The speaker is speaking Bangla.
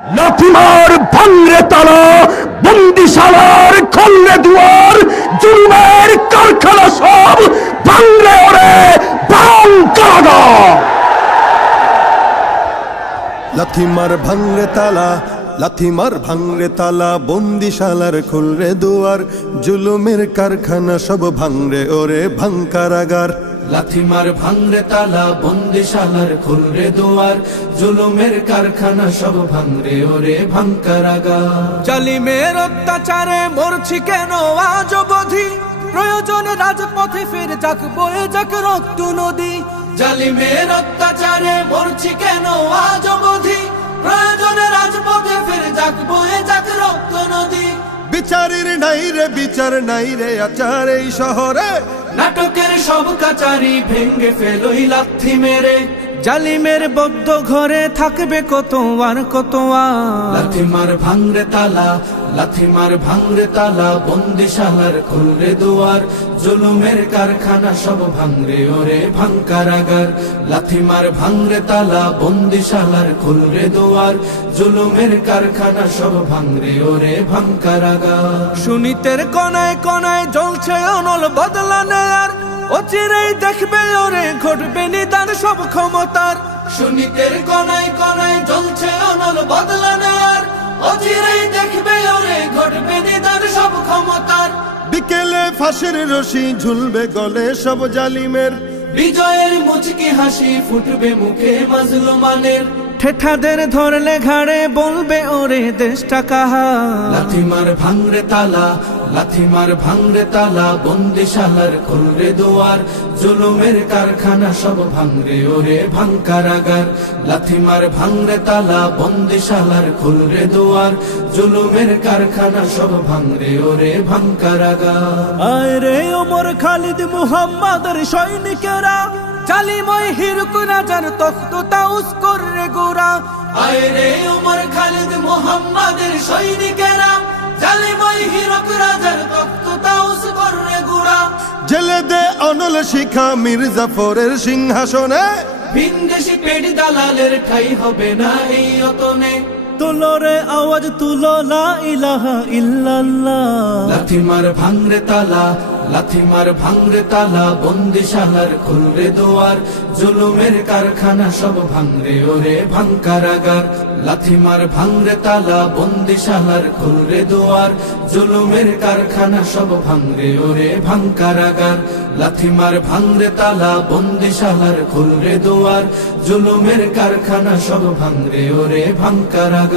লাথিমার ভাঙরে তালা, বন্দিশালার খলরে দুয়ার, জুলুমের কারখানা সব ভাঙরে ওরে ভাঙ কারাগার। লাথিমার ভাঙরে তালা, লাথিমার ভাঙরে তালা, বন্দিশালার খুলরে দুয়ার, জুলুমের কারখানা সব ভাঙরে ওরে ভাঙ কারাগার। লাথিমার ভাঙরে তালা, বন্দিশালার খুলরে দুয়ার, জুলুমের কারখানা সব ভাঙরে ওরে ভাঙ কারাগার। জালিমের অত্যাচারে মরছি কেন আজ অবধি, প্রয়োজনে রাজপথে ফের যাক বয়ে যাক রক্ত নদী। জালিমের অত্যাচারে মরছি কেন আজ অবধি, প্রয়োজনে রাজপথে ফের যাক বয়ে যাক রক্ত নদী। বিচারের নাই রে বিচার নাই রে আচার এই শহরে, নাটকের সব কাচারি ভেঙ্গে ফেলোই লাথি মেরে। জালিমের বদ্ধ ঘরে থাকবে কত আর কত আর। লাথিমার ভাঙরে তালা, লাথিমার ভাঙরে তালা, বন্দিশালার খুলরে দুয়ার, জুলুমের কারখানা সব ভাঙরে ওরে ভাঙ কারাগার। লাথিমার ভাঙরে তালা, বন্দিশালার খুলরে দুয়ার, জুলুমের কারখানা সব ভাঙরে ওরে ভাঙ কারাগার। সুনীতের কনায় কনায় জ্বলছে অনল বদলা নেয়ার, অচিরেই দেখবে ওরে ঘটবে নিদান সব ক্ষমতার। সুনীতের কনায় কনায় জ্বলছে অনল বদলা নেয়ার, অচিরেই দেখবে ওরে ঘটবে নিদান সব ক্ষমতার। বিকেলে ফাঁসের রশি ঝুলবে গলে সব জালিমের, বিজয়ের মুচকি হাসি ফুটবে মুখে মাজলুমানের। ঠেঠাদের ধরলে ঘাড়ে বলবে ওরে দেশটা কাহার। লাথিমার ভাঙরে তালা, লাথিমার ভাঙরে তালা, বন্দিশালার খুলরে দুয়ার, জুলুমের কারখানা সব ভাঙরে ওরে ভাঙ কারাগার। লাথিমার ভাঙরে তালা, বন্দিশালার খুলরে দুয়ার, জুলুমের কারখানা সব ভাঙরে ওরে ভাঙ কারাগার। আয় রে ওমর খালিদ মুহাম্মাদের সৈনিকেরা, জালিময় হিরক রাজার তখ্ত তাউস করে গোরা। আয় রে ওমর খালিদ মুহাম্মাদের সৈনিকেরা, জালিময় হিরক রাজার তখ্ত তাউস করে গোরা। জেলে দে অনল শিখা মীর জাফরের সিংহাসনে, ভিনদেশি পেট দালালের ঠাই হবে না এই অতনে। তুলো রে আওয়াজ তুলো লা ইলাহা ইল্লাল্লাহ। লাথিমার ভাঙরে তালা, লাথিমার ভাঙরে তালা, বন্দিশালার খুলরে দুয়ার, জুলুমের কারখানা সব ভাঙরে ওরে ভাঙ কারাগার। লাথিমার ভাঙরে তালা, বন্দিশালার খুলরে দুয়ার, জুলুমের কারখানা সব ভাঙরে ওরে ভাঙ কারাগার। লাথিমার ভাঙরে তালা, বন্দিশালার খুলরে দুয়ার, জুলুমের কারখানা সব ভাঙরে ওরে ভাঙ কারাগার।